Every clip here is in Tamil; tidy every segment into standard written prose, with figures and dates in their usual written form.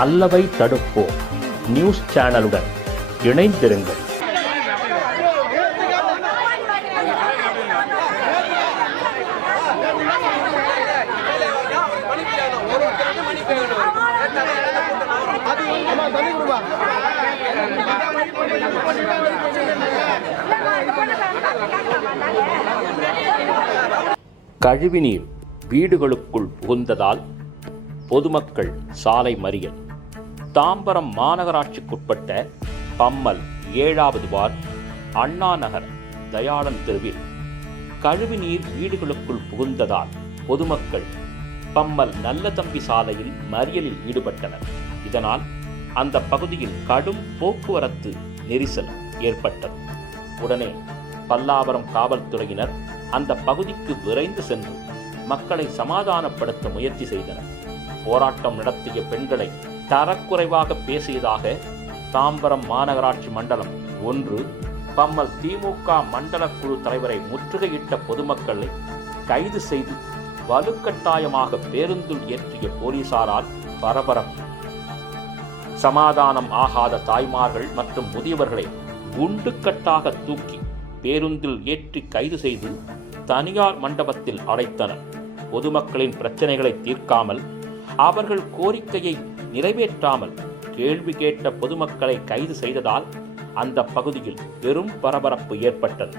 அல்லவை தடுப்போம் நியூஸ் சேனலுடன் இணைந்திருங்கள். கழிவுநீர் வீடுகளுக்குள் புகுந்ததால் பொதுமக்கள் சாலை மறியல். தாம்பரம் மாநகராட்சிக்குட்பட்ட பம்மல் 7வது வார்டு அண்ணா நகர் தயாளன் தெருவில் கழிவுநீர் வீடுகளுக்குள் புகுந்ததால் பொதுமக்கள் பம்மல் நல்ல தம்பி சாலையில் மறியலில் ஈடுபட்டனர். இதனால் அந்த பகுதியில் கடும் போக்குவரத்து நெரிசல் ஏற்பட்டது. உடனே பல்லாவரம் காவல்துறையினர் அந்த பகுதிக்கு விரைந்து சென்று மக்களை சமாதானப்படுத்த முயற்சி செய்தனர். போராட்டம் நடத்திய பெண்களை தரக்குறைவாக பேசியதாக தாம்பரம் மாநகராட்சி மண்டலம் 1 பம்மல் திமுக மண்டல குழு தலைவரை முற்றுகையிட்ட பொதுமக்களை கைது செய்து வலுக்கட்டாயமாக பேருந்தில் ஏற்றிய போலீசாரால் பரபரப்பு. சமாதானம் ஆகாத தாய்மார்கள் மற்றும் முதியவர்களை குண்டுக்கட்டாக தூக்கி பேருந்தில் ஏற்றி கைது செய்து தனியார் மண்டபத்தில் அடைத்தனர். பொதுமக்களின் பிரச்சனைகளை தீர்க்காமல் அவர்கள் கோரிக்கையை நிறைவேற்றாமல் கேள்வி கேட்ட பொதுமக்களை கைது செய்ததால் அந்த பகுதியில் பெரும் பரபரப்பு ஏற்பட்டது.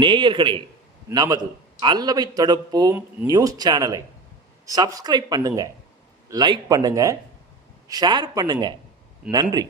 நேயர்களே, நமது அல்லவை தடுப்போம் நியூஸ் சேனலை சப்ஸ்கிரைப் பண்ணுங்க, லைக் பண்ணுங்க, ஷேர் பண்ணுங்க. நன்றி.